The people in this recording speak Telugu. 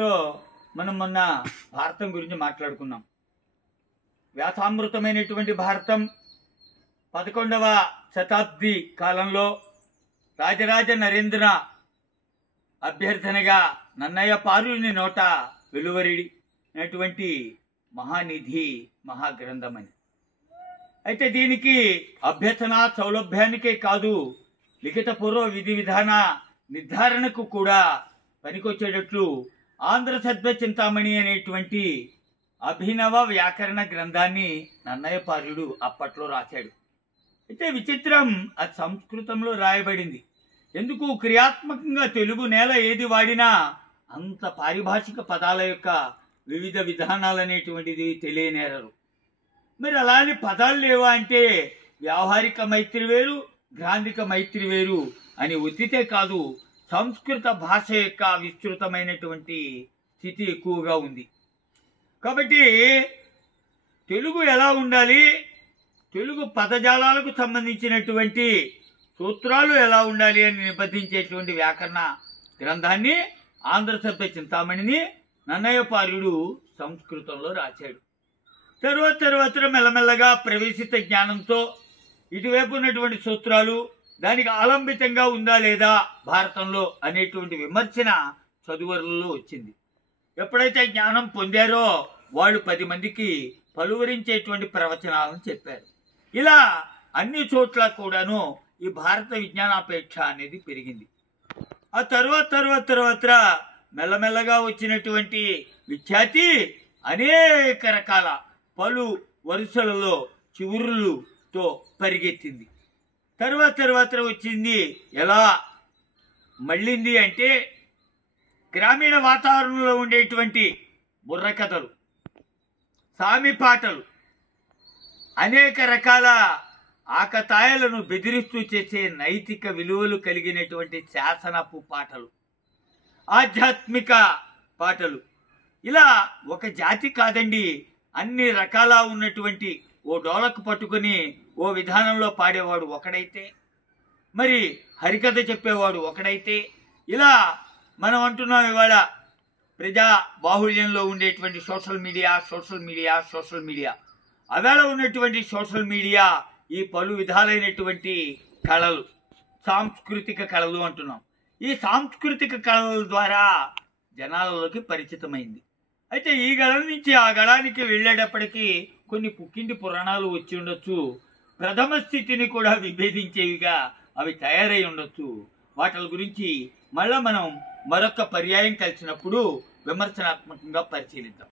లో మనం మొన్న భారతం గురించి మాట్లాడుకున్నాం. వ్యాసామృతమైనటువంటి భారతం 11వ శతాబ్ది కాలంలో రాజరాజ నరేంద్ర అభ్యర్థనగా నన్నయ్య పారుని నోట వెలువరినటువంటి మహానిధి మహాగ్రంథమని. అయితే దీనికి అభ్యర్థన సౌలభ్యానికే కాదు, లిఖిత పూర్వ విధి విధాన నిర్ధారణకు కూడా పనికొచ్చేటట్లు ఆంధ్ర సద్వ చింతామణి అనేటువంటి అభినవ వ్యాకరణ గ్రంథాన్ని నన్నయ్య పార్యుడు అప్పట్లో రాశాడు. అయితే విచిత్రం, అది సంస్కృతంలో రాయబడింది. ఎందుకు క్రియాత్మకంగా తెలుగు నేల ఏది వాడినా అంత పారిభాషిక పదాల యొక్క వివిధ విధానాలు అనేటువంటిది తెలియనేరరు. మరి అలానే పదాలు లేవా అంటే వ్యావహారిక మైత్రి వేరు, గ్రాంధిక మైత్రి వేరు అని ఒత్తితే కాదు, సంస్కృత భాష యొక్క విస్తృతమైనటువంటి స్థితి ఎక్కువగా ఉంది. కాబట్టి తెలుగు ఎలా ఉండాలి, తెలుగు పదజాలాలకు సంబంధించినటువంటి సూత్రాలు ఎలా ఉండాలి అని నిబద్ధించేటువంటి వ్యాకరణ గ్రంథాన్ని ఆంధ్ర శబ్ద చింతామణిని నన్నయ్య పార్యుడు సంస్కృతంలో రాశాడు. తర్వాత మెల్లమెల్లగా ప్రవేశిత జ్ఞానంతో ఇటువైపు ఉన్నటువంటి సూత్రాలు దానికి ఆలంబితంగా ఉందా లేదా భారతంలో అనేటువంటి విమర్శన చదువరులలో వచ్చింది. ఎప్పుడైతే జ్ఞానం పొందారో వాళ్ళు 10 మందికి పలువరించేటువంటి ప్రవచనాలను చెప్పారు. ఇలా అన్ని చోట్ల కూడాను ఈ భారత విజ్ఞానాపేక్ష అనేది పెరిగింది. ఆ తర్వాత మెల్లమెల్లగా వచ్చినటువంటి విఖ్యాతి అనేక రకాల పలు వరుసలలో చివురులతో పరిగెత్తింది. తర్వాత వచ్చింది ఎలా మళ్ళింది అంటే గ్రామీణ వాతావరణంలో ఉండేటువంటి బుర్రకథలు, సామి పాటలు, అనేక రకాల ఆకతాయలను బెదిరిస్తూ చేసే నైతిక విలువలు కలిగినటువంటి శాసనపు పాటలు, ఆధ్యాత్మిక పాటలు, ఇలా ఒక జాతి కాదండి, అన్ని రకాల ఉన్నటువంటి ఓ డోలకు పట్టుకుని ఓ విధానంలో పాడేవాడు ఒకడైతే, మరి హరికథ చెప్పేవాడు ఒకడైతే, ఇలా మనం అంటున్నాం ఇవాళ ప్రజా బాహుళ్యంలో ఉండేటువంటి సోషల్ మీడియా అవేళ ఉన్నటువంటి సోషల్ మీడియా ఈ పలు విధాలైనటువంటి కళలు, సాంస్కృతిక కళలు అంటున్నాం. ఈ సాంస్కృతిక కళల ద్వారా జనాలలోకి పరిచితమైంది. అయితే ఈ గళం నుంచి ఆ గళానికి వెళ్ళేటప్పటికీ కొన్ని పుక్కింటి పురాణాలు వచ్చి ఉండొచ్చు, ప్రథమ స్థితిని కూడా విభేదించేవిగా అవి తయారై ఉండొచ్చు. వాటి గురించి మళ్ళా మనం మరొక పర్యాయం కలిసినప్పుడు విమర్శనాత్మకంగా పరిశీలిద్దాం.